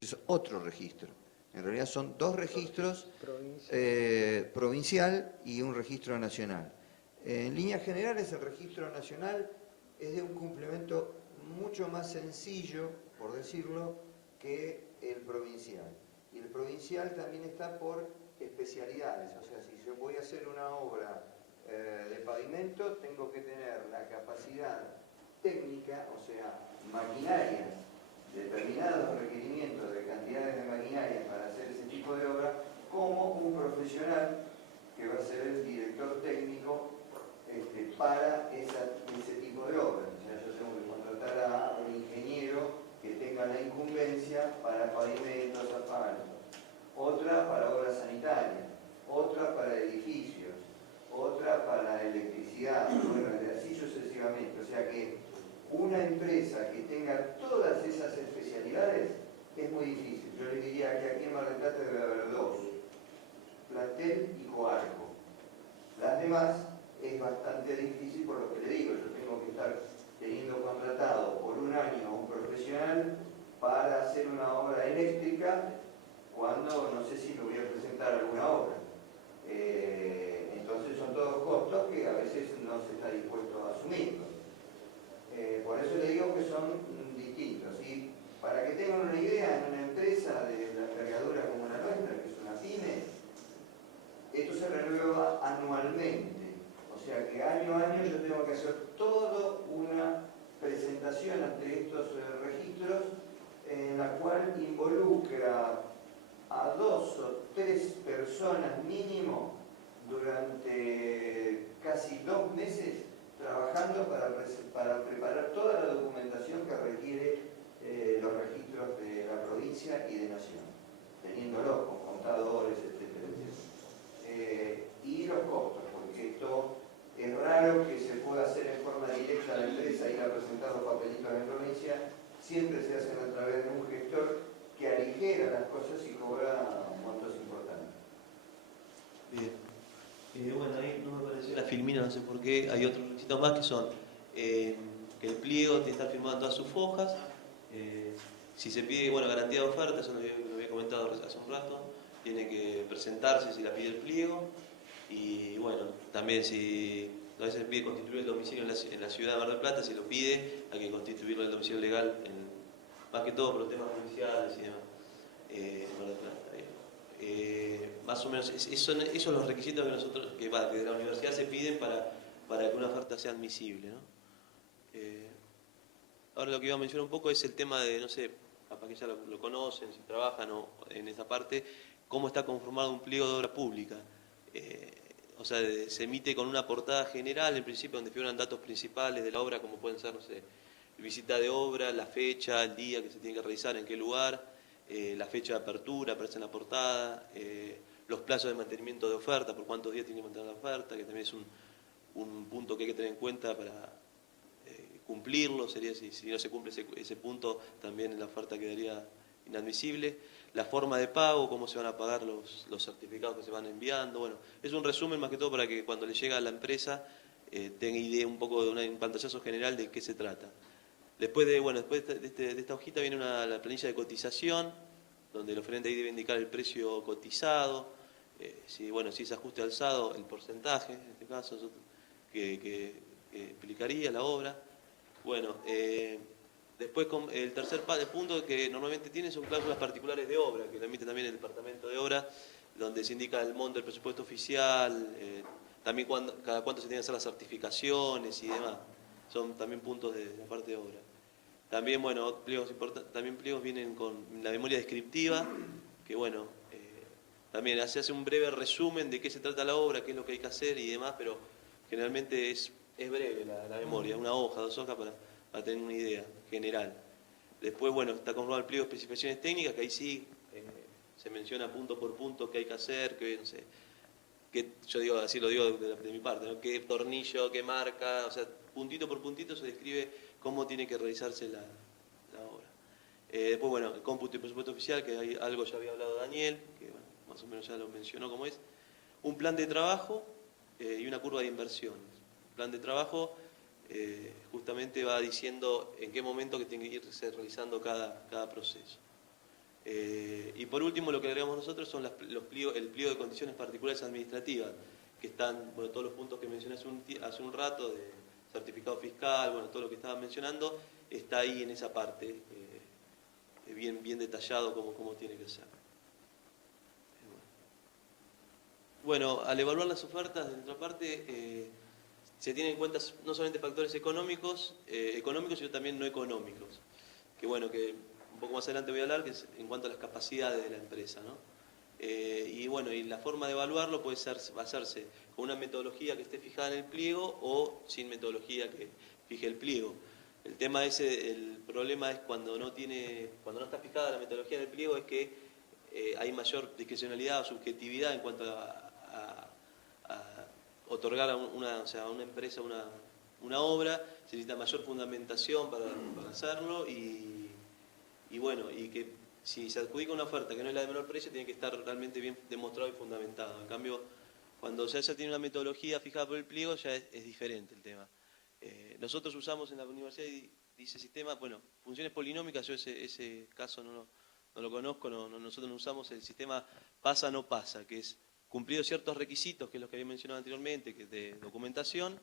es otro registro. En realidad son dos registros, provincial y un registro nacional. En líneas generales, el registro nacional es de un complemento mucho más sencillo, por decirlo, que el provincial. Y el provincial también está por especialidades, o sea, si yo voy a hacer una obra de pavimento, tengo que tener la capacidad técnica, o sea, maquinaria, determinados requerimientos de cantidades de maquinaria para hacer ese tipo de obra, como un profesional que va a ser el director técnico para ese tipo de obras. O sea, yo tengo que contratar a un ingeniero que tenga la incumbencia para pavimentos, asfaltos, otra para obras sanitarias, otra para edificios, otra para electricidad, bueno, así sucesivamente. O sea que una empresa que tenga todas esas especialidades es muy difícil. Yo les diría que aquí en Mar del Plata debe haber dos, Plantel y Coarco. Las demás es bastante difícil por lo que le digo. Yo tengo que estar teniendo contratado por un año a un profesional para hacer una obra eléctrica cuando no sé si me voy a presentar alguna obra. Entonces son todos costos que a veces no se está dispuesto a asumirlos. Por eso le digo que son distintos. Y para que tengan una idea, en una empresa de la envergadura como la nuestra, que es una pyme, esto se renueva anualmente. O sea que año a año yo tengo que hacer toda una presentación ante estos registros en la cual involucra a 2 o 3 personas mínimo durante casi 2 meses trabajando para preparar toda la documentación que requiere los registros de la provincia y de nación, teniéndolos con contadores, etcétera, etcétera. Y los costos, porque esto es raro que se pueda hacer en forma directa a la empresa, ir a presentar los papelitos en provincia, siempre se hacen a través de un gestor que aligera las cosas y cobra montos importantes. Bien. Bueno, ahí no me pareció la filmina, no sé por qué. Hay otros requisitos más que son que el pliego tiene que estar firmado en todas sus hojas. Si se pide, bueno, garantía de oferta, eso lo había comentado hace un rato, tiene que presentarse si la pide el pliego. Y bueno, también si a veces pide constituir el domicilio en la ciudad de Mar del Plata, si lo pide, hay que constituirlo el domicilio legal, más que todo por los temas judiciales y demás, en Mar del Plata. Más o menos, esos son los requisitos que nosotros, que de la universidad se piden para que una oferta sea admisible, ¿no? Ahora lo que iba a mencionar un poco es el tema de, no sé, capaz que ya lo conocen, si trabajan en esa parte, cómo está conformado un pliego de obra pública. O sea, se emite con una portada general, en principio, donde figuran datos principales de la obra, como pueden ser, no sé, visita de obra, la fecha, el día que se tiene que realizar, en qué lugar, la fecha de apertura, aparece en la portada, los plazos de mantenimiento de oferta, por cuántos días tiene que mantener la oferta, que también es un punto que hay que tener en cuenta para cumplirlo, sería si no se cumple ese punto, también la oferta quedaría inadmisible. La forma de pago, cómo se van a pagar los certificados que se van enviando. Bueno, es un resumen más que todo para que cuando le llega a la empresa tenga idea un poco de un pantallazo general de qué se trata. Después de esta hojita viene la planilla de cotización, donde el oferente ahí debe indicar el precio cotizado, si es ajuste alzado, el porcentaje, en este caso, que explicaría la obra. Bueno, después el tercer punto que normalmente tiene son cláusulas particulares de obra, que lo emite también el departamento de obra, donde se indica el monto del presupuesto oficial, también cada cuánto se tienen que hacer las certificaciones y demás. Son también puntos de la parte de obra. También, bueno, también pliegos vienen con la memoria descriptiva, que bueno, también se hace un breve resumen de qué se trata la obra, qué es lo que hay que hacer y demás, pero generalmente es breve la memoria, una hoja, 2 hojas para tener una idea general. Después, bueno, está conformado el pliego de especificaciones técnicas, que ahí sí se menciona punto por punto qué hay que hacer, que no sé, yo digo, así lo digo de mi parte, ¿no? Qué tornillo, qué marca, o sea, puntito por puntito se describe cómo tiene que realizarse la obra. Después, bueno, el cómputo y presupuesto oficial, que hay algo ya había hablado Daniel, que bueno, más o menos ya lo mencionó cómo es. Un plan de trabajo y una curva de inversiones. El plan de trabajo justamente va diciendo en qué momento que tiene que irse realizando cada proceso. por último, lo que agregamos nosotros son el pliego de condiciones particulares administrativas, que están, bueno, todos los puntos que mencioné hace un rato, de certificado fiscal, bueno, todo lo que estaba mencionando, está ahí en esa parte, bien detallado cómo tiene que ser. Bueno, al evaluar las ofertas, de nuestra parte, se tienen en cuenta no solamente factores económicos, sino también no económicos. Que bueno, que un poco más adelante voy a hablar, que es en cuanto a las capacidades de la empresa, ¿no? Y bueno, y la forma de evaluarlo puede basarse con una metodología que esté fijada en el pliego o sin metodología que fije el pliego. El problema es cuando no está fijada la metodología en el pliego, es que hay mayor discrecionalidad o subjetividad en cuanto a otorgar a una empresa una obra, se necesita mayor fundamentación para hacerlo y bueno, y que si se adjudica una oferta que no es la de menor precio, tiene que estar realmente bien demostrado y fundamentado. En cambio, cuando ya tiene una metodología fijada por el pliego, ya es diferente el tema. Nosotros usamos en la universidad, dice sistema, bueno, funciones polinómicas, yo ese caso no lo conozco, nosotros no usamos el sistema pasa-no pasa, que es cumplidos ciertos requisitos, que es lo que había mencionado anteriormente, que es de documentación,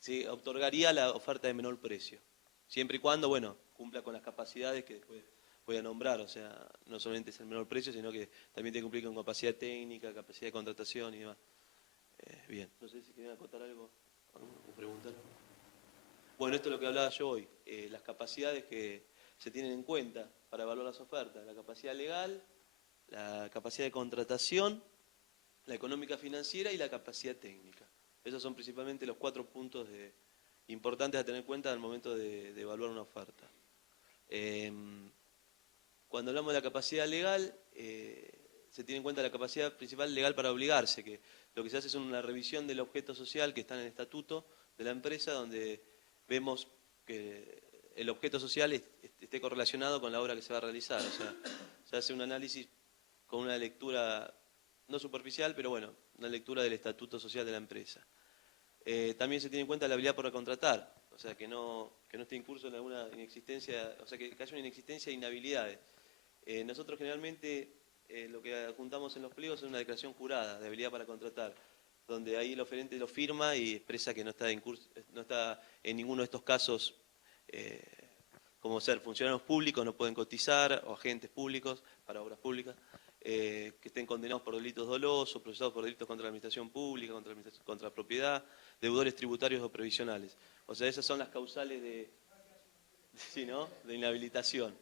se otorgaría la oferta de menor precio. Siempre y cuando, bueno, cumpla con las capacidades que después voy a nombrar, o sea, no solamente es el menor precio, sino que también tiene que cumplir con capacidad técnica, capacidad de contratación y demás. Bien, no sé si quieren acotar algo o preguntar. Bueno, esto es lo que hablaba yo hoy, las capacidades que se tienen en cuenta para evaluar las ofertas, la capacidad legal, la capacidad de contratación, la económica financiera y la capacidad técnica. Esos son principalmente los 4 puntos importantes a tener en cuenta al momento de evaluar una oferta. Cuando hablamos de la capacidad legal, se tiene en cuenta la capacidad principal legal para obligarse, que lo que se hace es una revisión del objeto social que está en el estatuto de la empresa, donde vemos que el objeto social esté correlacionado con la obra que se va a realizar. O sea, se hace un análisis con una lectura no superficial, pero bueno, una lectura del estatuto social de la empresa. También se tiene en cuenta la habilidad para contratar, o sea, que no esté incurso en alguna inexistencia, o sea, que haya una inexistencia de inhabilidades. Nosotros generalmente lo que adjuntamos en los pliegos es una declaración jurada de habilidad para contratar, donde ahí el oferente lo firma y expresa que no está en ninguno de estos casos, como ser funcionarios públicos, no pueden cotizar, o agentes públicos para obras públicas, que estén condenados por delitos dolosos, procesados por delitos contra la administración pública, contra la propiedad, deudores tributarios o previsionales. O sea, esas son las causales de inhabilitación.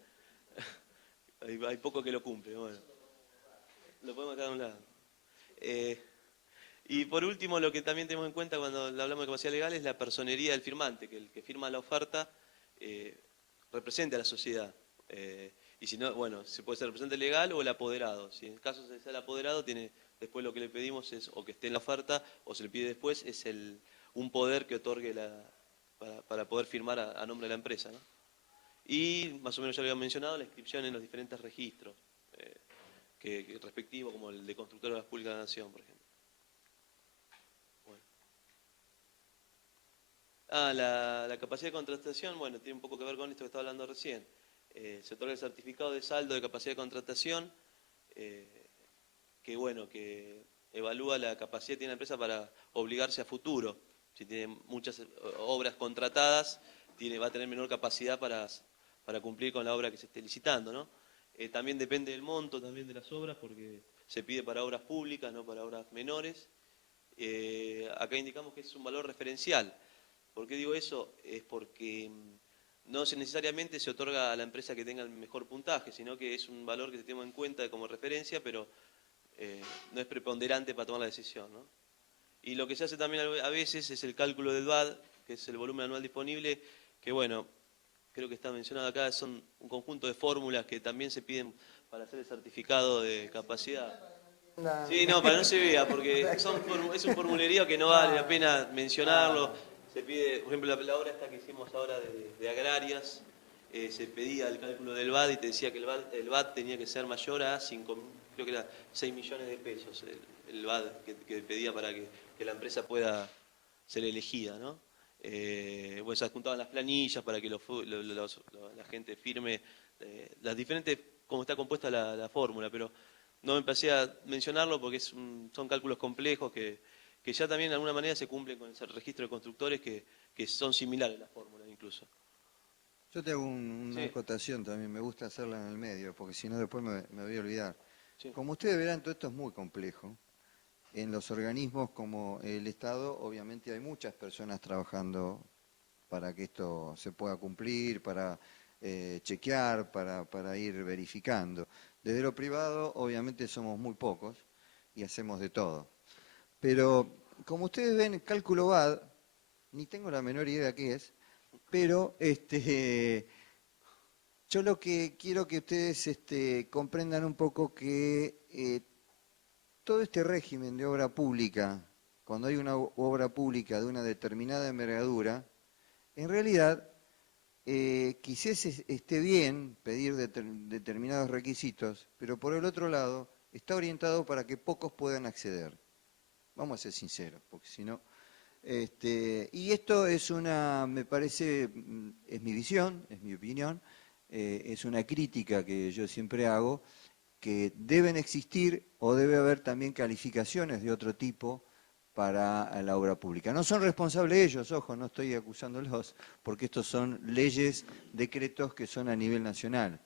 Hay poco que lo cumple, bueno. Lo podemos dejar a un lado. Y por último, lo que también tenemos en cuenta cuando hablamos de capacidad legal es la personería del firmante, que el que firma la oferta represente a la sociedad. Y si no, bueno, se puede ser representante legal o el apoderado. Si en el caso de ser el apoderado, después lo que le pedimos es o que esté en la oferta o se le pide después, es un poder que otorgue para poder firmar a nombre de la empresa, ¿no? Y más o menos ya lo había mencionado, la inscripción en los diferentes registros respectivos, como el de Constructora de Obras Públicas de la Nación, por ejemplo. Bueno. La capacidad de contratación, bueno, tiene un poco que ver con esto que estaba hablando recién. Se otorga el certificado de saldo de capacidad de contratación, que evalúa la capacidad que tiene la empresa para obligarse a futuro. Si tiene muchas obras contratadas, va a tener menor capacidad para cumplir con la obra que se esté licitando, ¿no? También depende del monto también de las obras, porque se pide para obras públicas, no para obras menores. Acá indicamos que es un valor referencial. ¿Por qué digo eso? Es porque no necesariamente se otorga a la empresa que tenga el mejor puntaje, sino que es un valor que se tiene en cuenta como referencia, pero no es preponderante para tomar la decisión, ¿no? Y lo que se hace también a veces es el cálculo del VAD, que es el volumen anual disponible, que bueno, creo que está mencionado acá, son un conjunto de fórmulas que también se piden para hacer el certificado de capacidad. Sí, no, para que no se vea, porque es un formulerío que no vale la pena mencionarlo. Se pide, por ejemplo, la obra esta que hicimos ahora de agrarias, se pedía el cálculo del VAD y te decía que el VAD tenía que ser mayor a creo que era 6 millones de pesos el VAD que pedía para que la empresa pueda ser elegida, ¿no? Pues se adjuntaban las planillas para que la gente firme las diferentes, cómo está compuesta la fórmula, pero no me empecé a mencionarlo porque son cálculos complejos que ya también de alguna manera se cumplen con el registro de constructores que son similares a las fórmulas incluso. Yo te hago una Sí, acotación también, me gusta hacerla en el medio, porque si no después me voy a olvidar. sí, Como ustedes verán, todo esto es muy complejo. En los organismos como el Estado, obviamente hay muchas personas trabajando para que esto se pueda cumplir, para chequear, para ir verificando. Desde lo privado, obviamente somos muy pocos y hacemos de todo. Pero como ustedes ven, cálculo BAD, ni tengo la menor idea qué es, pero yo lo que quiero que ustedes comprendan un poco que todo este régimen de obra pública, cuando hay una obra pública de una determinada envergadura, en realidad quizás esté bien pedir determinados requisitos, pero por el otro lado está orientado para que pocos puedan acceder. Vamos a ser sinceros, porque si no... y esto es me parece, es mi visión, es mi opinión, es una crítica que yo siempre hago, que deben existir o debe haber también calificaciones de otro tipo para la obra pública. No son responsables ellos, ojo, no estoy acusándolos, porque estos son leyes, decretos que son a nivel nacional.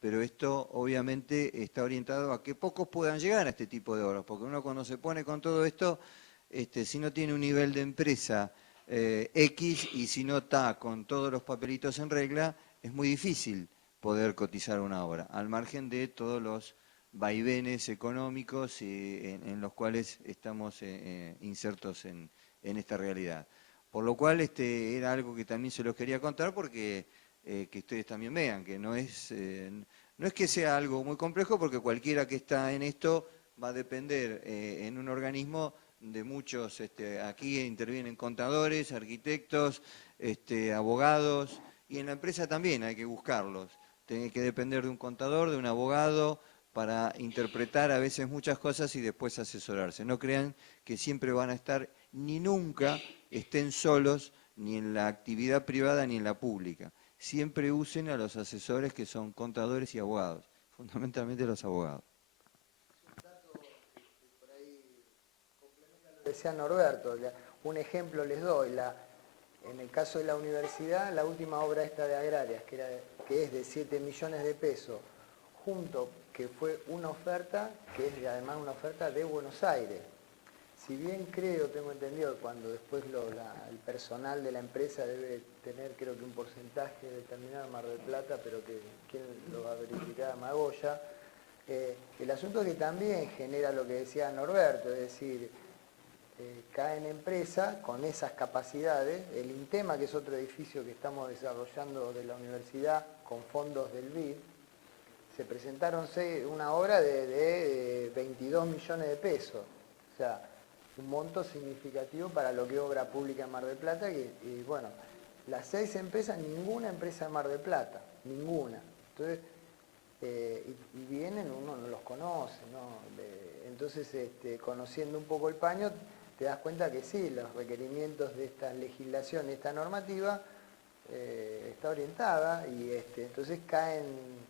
Pero esto obviamente está orientado a que pocos puedan llegar a este tipo de obras, porque uno cuando se pone con todo esto, si no tiene un nivel de empresa X y si no está con todos los papelitos en regla, es muy difícil poder cotizar una obra, al margen de todos los vaivenes económicos en los cuales estamos insertos en esta realidad. Por lo cual era algo que también se los quería contar porque que ustedes también vean que no es que sea algo muy complejo porque cualquiera que está en esto va a depender en un organismo de muchos, aquí intervienen contadores, arquitectos, abogados y en la empresa también hay que buscarlos. Tiene que depender de un contador, de un abogado, para interpretar a veces muchas cosas y después asesorarse. No crean que siempre van a estar, ni nunca estén solos, ni en la actividad privada ni en la pública. Siempre usen a los asesores que son contadores y abogados, fundamentalmente los abogados. Decía Norberto, un ejemplo les doy, en el caso de la universidad, la última obra esta de agrarias, que es de 7 millones de pesos, junto que fue una oferta, que es además una oferta de Buenos Aires. Si bien tengo entendido, cuando después el personal de la empresa debe tener creo que un porcentaje determinado en Mar del Plata, pero que quién lo va a verificar a Magoya, el asunto es que también genera lo que decía Norberto, es decir, caen empresas con esas capacidades. El INTEMA, que es otro edificio que estamos desarrollando de la universidad con fondos del BID, se presentaron una obra de 22 millones de pesos. O sea, un monto significativo para lo que es obra pública en Mar del Plata. Y bueno, las 6 empresas, ninguna empresa de Mar del Plata, ninguna. Entonces, y vienen, uno no los conoce, ¿no? Entonces, conociendo un poco el paño, te das cuenta que sí, los requerimientos de esta legislación, esta normativa, está orientada y entonces caen,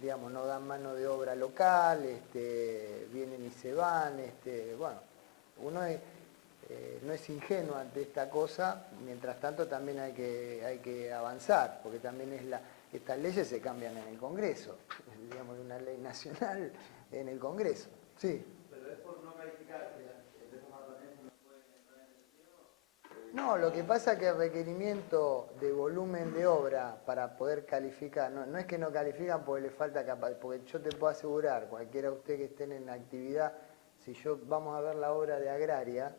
digamos, no dan mano de obra local, vienen y se van, bueno, uno no es ingenuo ante esta cosa, mientras tanto también hay que avanzar, porque también estas leyes se cambian en el Congreso, digamos, una ley nacional en el Congreso, sí. No, lo que pasa es que el requerimiento de volumen de obra para poder calificar, no es que no califican porque le falta capacidad, porque yo te puedo asegurar, cualquiera de ustedes que estén en actividad, si vamos a ver la obra de agraria,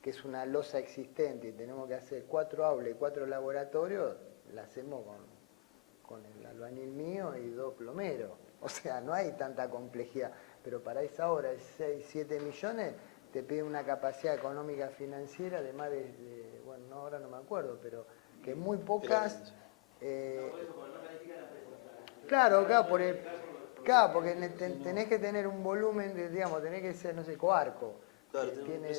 que es una losa existente y tenemos que hacer 4 aulas y 4 laboratorios, la hacemos con el albañil mío y 2 plomeros. O sea, no hay tanta complejidad, pero para esa obra de 6, 7 millones te pide una capacidad económica financiera de más bueno, no, ahora no me acuerdo, pero que muy pocas... claro, claro, porque tenés que tener un volumen, digamos, tenés que ser, no sé, Coarco. Claro, Tiene...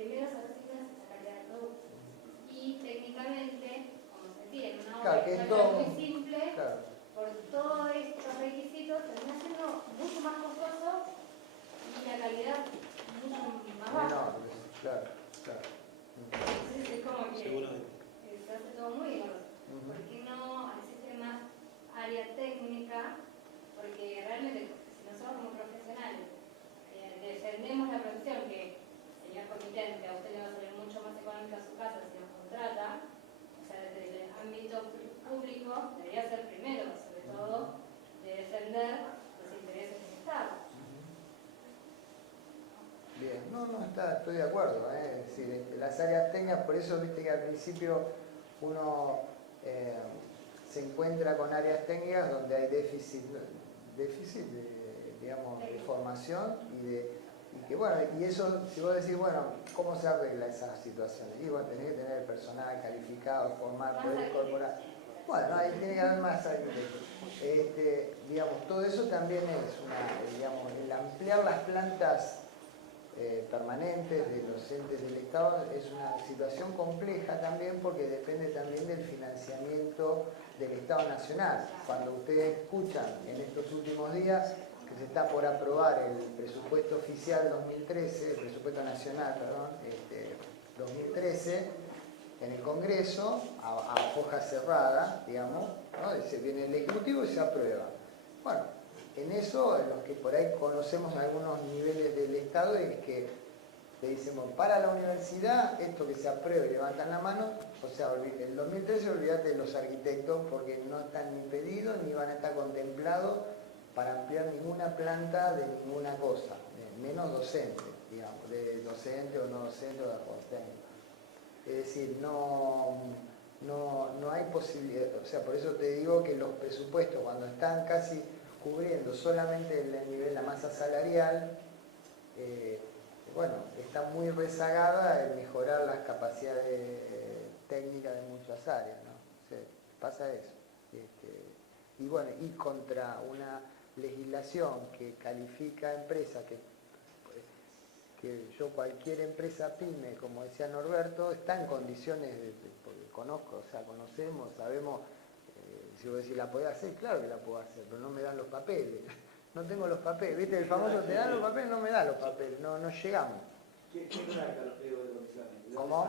primero se reciclan esa calidad de producto. Y técnicamente, como se decía, en una Claro, obra que que es es todo- muy simple, Claro. por todos estos requisitos termina siendo mucho más costoso y la calidad mucho más baja. Menor, claro, claro. Entonces es como que Seguramente. se hace todo muy engorroso. ¿Por qué no existe más área técnica? Porque realmente si nosotros como profesionales defendemos la profesión, que señor comitente, a usted le va a salir mucho más económica su casa si nos contrata, o sea, desde el ámbito público debería ser primero, sobre todo, de defender los intereses del Estado. Bien, estoy de acuerdo, es decir, las áreas técnicas, por eso viste que al principio uno se encuentra con áreas técnicas donde hay déficit digamos, de formación y eso, si vos decís, bueno, ¿cómo se arregla esas situaciones? Y bueno, tenés que tener personal calificado, formar, poder incorporar. Bueno, ahí tiene que haber más arquitectos. Digamos, todo eso también es digamos, el ampliar las plantas permanentes de los entes del Estado es una situación compleja también porque depende también del financiamiento del Estado Nacional. Cuando ustedes escuchan en estos últimos días que se está por aprobar el presupuesto oficial 2013, el presupuesto nacional, perdón, 2013, en el Congreso, a hoja cerrada, digamos, ¿no? Se viene el Ejecutivo y se aprueba. Bueno, en eso, en los que por ahí conocemos algunos niveles del Estado, es que le dicen, bueno, para la universidad, esto que se apruebe y levantan la mano, o sea, el 2013 olvídate de los arquitectos porque no están ni pedidos ni van a estar contemplados para ampliar ninguna planta de ninguna cosa, menos docente, digamos, de docente o no docente o de técnico. Es decir, no hay posibilidad, o sea, por eso te digo que los presupuestos cuando están casi cubriendo solamente el nivel, la masa salarial, bueno, está muy rezagada en mejorar las capacidades técnicas de muchas áreas, ¿no? O sea, pasa eso. Y bueno, y contra una legislación que califica a empresas que yo cualquier empresa pyme, como decía Norberto, está en condiciones porque conozco, o sea, conocemos, sabemos, si vos decís, ¿la podés hacer? Claro que la puedo hacer, pero no me dan los papeles. No tengo los papeles, ¿viste? El famoso, ¿te dan los papeles? No me dan los papeles, no llegamos. ¿Quién redacta los pliegos de condiciones? ¿Cómo?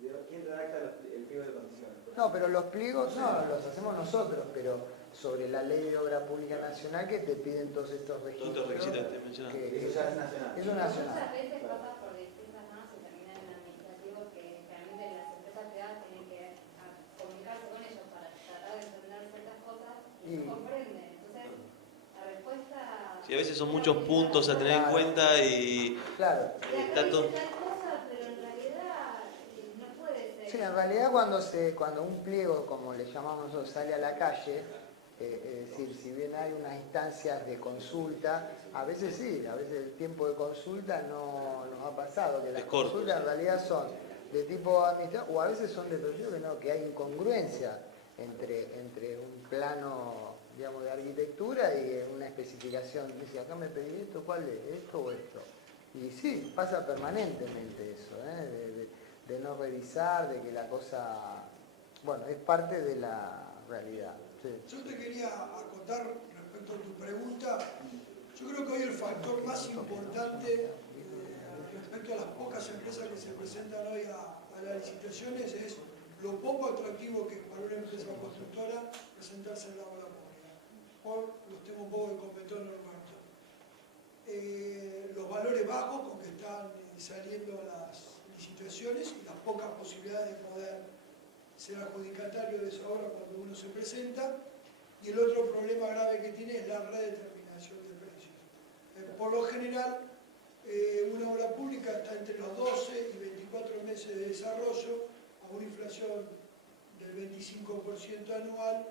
¿Quién redacta el pliego de condiciones? No, pero los pliegos, no, los hacemos nosotros, pero sobre la Ley de Obra Pública Nacional que te piden todos estos requisitos. Todos estos requisitos que te mencionaba. Eso ya es nacional. Eso es nacional. Muchas veces pasa por distintas manos y termina en administrativos que realmente las empresas privadas tienen que comunicarse con ellos para tratar de entender ciertas cosas y no comprenden. Entonces, la respuesta... Sí, a veces son muchos puntos a tener en cuenta y Claro. tanto... tal cosa, pero en realidad no puede ser. Sí, en realidad cuando un pliego, como le llamamos nosotros, sale a la calle, es decir, si bien hay unas instancias de consulta, a veces sí, a veces el tiempo de consulta no nos ha pasado, que las consultas en realidad son de tipo administrativo, o a veces son de perfil que hay incongruencia entre un plano, digamos, de arquitectura y una especificación. Dice, acá me pedí esto, ¿cuál es? ¿Esto o esto? Y sí, pasa permanentemente eso, de no revisar, de que la cosa, bueno, es parte de la realidad. Sí. Yo te quería acotar respecto a tu pregunta. Yo creo que hoy el factor más importante respecto a las pocas empresas que se presentan hoy a las licitaciones es lo poco atractivo que es para una empresa constructora presentarse en la obra pública. Por los temas un poco que comentó Norberto. Los valores bajos con que están saliendo las licitaciones y las pocas posibilidades de poder ser adjudicatario de esa obra cuando uno se presenta, y el otro problema grave que tiene es la redeterminación de precios. Por lo general, una obra pública está entre los 12 y 24 meses de desarrollo, a una inflación del 25% anual,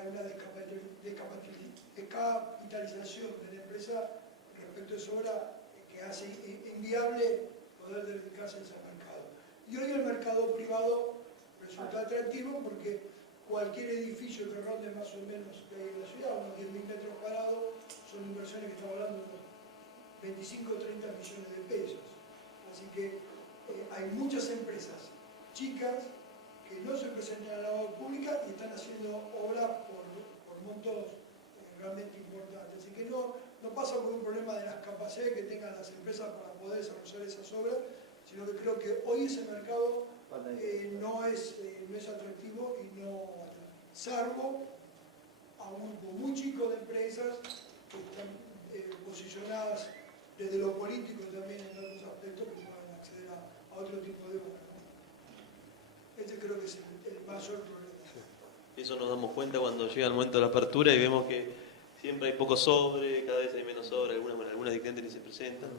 hay una descapitalización de la empresa respecto a esa obra que hace inviable poder dedicarse a ese mercado. Y hoy el mercado privado resulta atractivo porque cualquier edificio que ronde más o menos que hay en la ciudad, unos 10.000 metros cuadrados, son inversiones que estamos hablando de unos 25 o 30 millones de pesos. Así que hay muchas empresas chicas que no se presentan a la obra pública y están haciendo obras por montos realmente importantes. Así que no pasa por un problema de las capacidades que tengan las empresas para poder desarrollar esas obras, sino que creo que hoy ese mercado no es atractivo y no atrae, salvo a un grupo muy chico de empresas que están posicionadas desde lo político también en otros aspectos que pueden acceder a otro tipo de obras, ¿no? Este creo que es el mayor problema. Eso nos damos cuenta cuando llega el momento de la apertura y vemos que siempre hay poco sobre, cada vez hay menos sobre, algunas dictantes ni se presentan.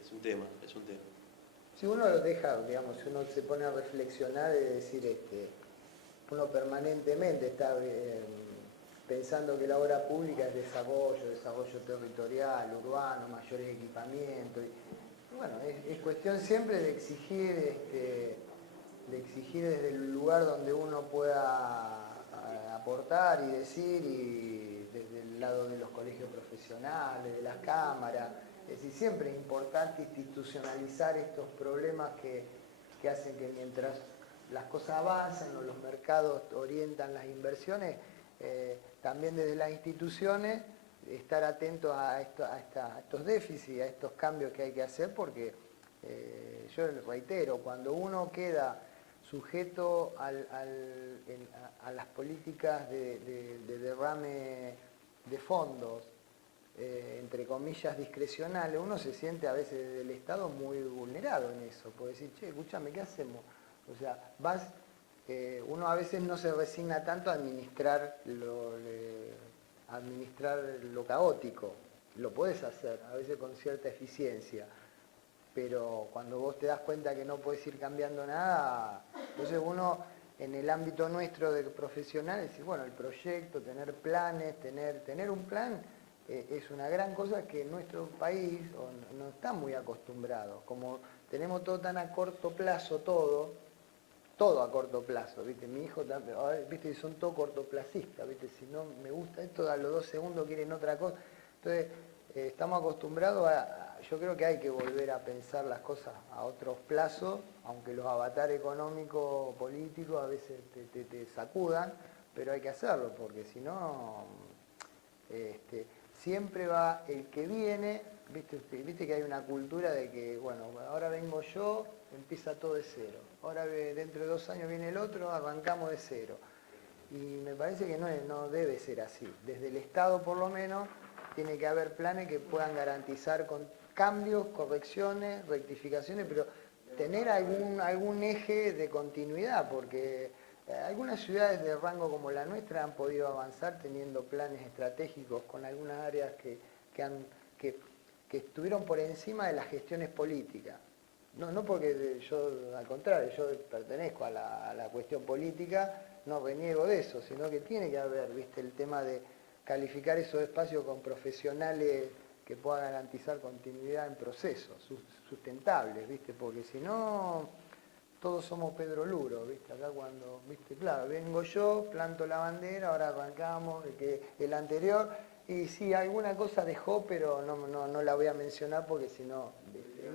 Es un tema. Si uno lo deja, digamos, si uno se pone a reflexionar, es decir, uno permanentemente está pensando que la obra pública es desarrollo territorial, urbano, mayores equipamientos. Y bueno, es cuestión siempre de exigir desde el lugar donde uno pueda aportar y decir, y desde el lado de los colegios profesionales, de las cámaras. Es decir, siempre es importante institucionalizar estos problemas que hacen que mientras las cosas avanzan o los mercados orientan las inversiones, también desde las instituciones estar atentos a estos déficits, a estos cambios que hay que hacer, porque yo reitero, cuando uno queda sujeto a las políticas de derrame de fondos, entre comillas discrecionales, uno se siente a veces desde el Estado muy vulnerado en eso, puede decir, che, escúchame, ¿qué hacemos? O sea, uno a veces no se resigna tanto a administrar lo caótico, lo podés hacer, a veces con cierta eficiencia, pero cuando vos te das cuenta que no podés ir cambiando nada, entonces uno en el ámbito nuestro de profesional decir, bueno, el proyecto, tener planes, tener un plan es una gran cosa que en nuestro país no está muy acostumbrado, como tenemos todo tan a corto plazo, todo a corto plazo, ¿viste? Mi hijo también, ¿viste? Son todos cortoplacistas, ¿viste? Si no me gusta esto, a los 2 segundos quieren otra cosa. Entonces, estamos acostumbrados yo creo que hay que volver a pensar las cosas a otros plazos, aunque los avatares económicos, políticos a veces te sacudan, pero hay que hacerlo, porque si no, siempre va el que viene, ¿viste que hay una cultura de que, bueno, ahora vengo yo, empieza todo de cero. Ahora dentro de 2 años viene el otro, arrancamos de cero. Y me parece que no debe ser así. Desde el Estado, por lo menos, tiene que haber planes que puedan garantizar con cambios, correcciones, rectificaciones, pero tener algún eje de continuidad, porque algunas ciudades de rango como la nuestra han podido avanzar teniendo planes estratégicos con algunas áreas que estuvieron por encima de las gestiones políticas. No porque yo, al contrario, yo pertenezco a la cuestión política, no reniego de eso, sino que tiene que haber, ¿viste? El tema de calificar esos espacios con profesionales que puedan garantizar continuidad en procesos sustentables, ¿viste? Porque si no, todos somos Pedro Luro, ¿viste? Acá cuando, ¿viste? Claro, vengo yo, planto la bandera, ahora arrancamos, el anterior, y sí, alguna cosa dejó, pero no la voy a mencionar porque si no, ¿viste?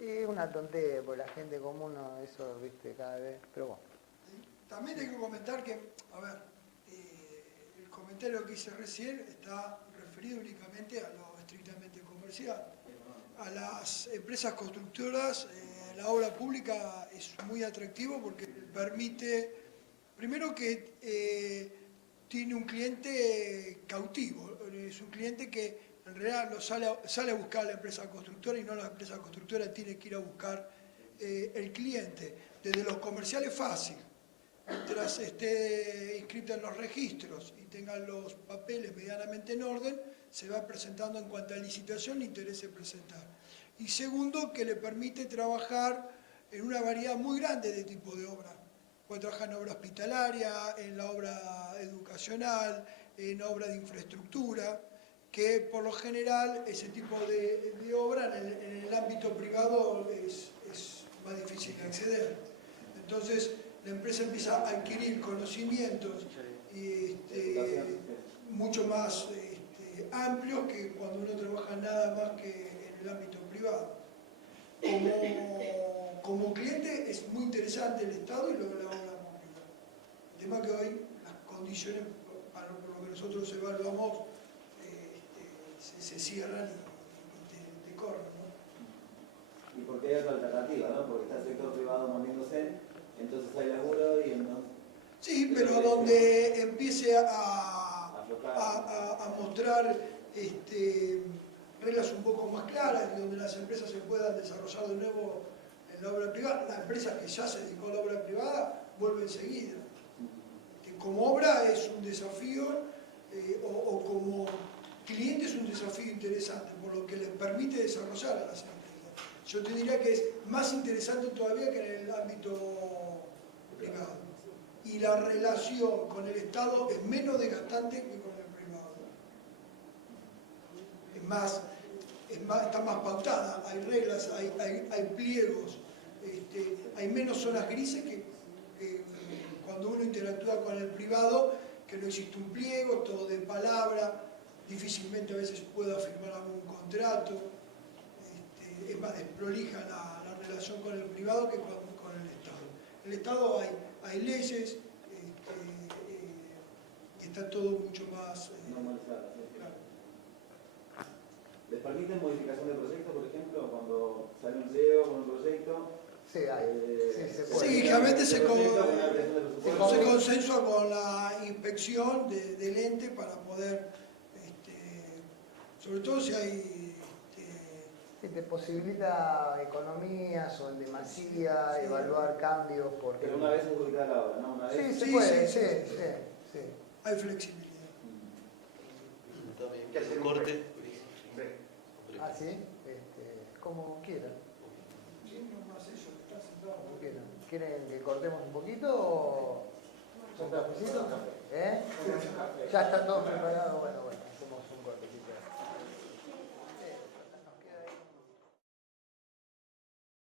Y es una tontería, porque la gente común, eso, ¿viste? Cada vez, pero bueno. También hay que comentar que, a ver, el comentario que hice recién está referido únicamente a lo estrictamente comercial. A las empresas constructoras, la obra pública es muy atractivo porque permite, primero que tiene un cliente cautivo, es un cliente que en realidad lo sale a buscar a la empresa constructora y no la empresa constructora tiene que ir a buscar el cliente. Desde los comerciales fácil. Mientras esté inscrito en los registros y tenga los papeles medianamente en orden, se va presentando en cuanto a licitación le interese presentar. Y segundo, que le permite trabajar en una variedad muy grande de tipos de obra. Puede trabajar en obra hospitalaria, en la obra educacional, en obra de infraestructura, que por lo general ese tipo de obra en el ámbito privado es más difícil de acceder. Entonces, la empresa empieza a adquirir conocimientos mucho más amplios que cuando uno trabaja nada más que en el ámbito privado. como cliente es muy interesante el Estado y luego la obra pública. El tema que hoy las condiciones para lo que nosotros evaluamos se cierran y te corren, ¿no? Y porque hay otra alternativa, ¿no? Porque está el sector privado moviéndose, entonces hay laburo y entonces... Sí, pero donde empiece a mostrar reglas un poco más claras y donde las empresas se puedan desarrollar de nuevo en la obra privada, la empresa que ya se dedicó a la obra privada vuelve enseguida. Que como obra es un desafío o como cliente es un desafío interesante, por lo que les permite desarrollar a las empresas. Yo te diría que es más interesante todavía que en el ámbito privado. Y la relación con el Estado es menos desgastante que con el privado. Está más pautada, hay reglas, hay pliegos, hay menos zonas grises que cuando uno interactúa con el privado, que no existe un pliego, todo de palabra, difícilmente a veces pueda firmar algún contrato, es más desprolija la relación con el privado que con el Estado. En el Estado hay leyes y está todo mucho más normalizado. claro. ¿Les permiten modificación de proyecto, por ejemplo, cuando sale un pliego con un proyecto? Sí, hay. Sí, se puede. Sí, generalmente se se consensúa con la inspección del ente para poder, sobre todo si hay... Sí, te posibilita economías o en demasía, Sí. evaluar cambios. Porque... Pero una vez adjudicada la obra, ¿no? Una vez... Sí, se Sí, puede, sí, sí. hay flexibilidad. Está bien, que hacer un corte. Ah, sí, como quieran. Sí, no más eso, está sentado. Como quieran. ¿Quieren que cortemos un poquito o un cafecito? ¿Eh? Ya está todo preparado, bueno.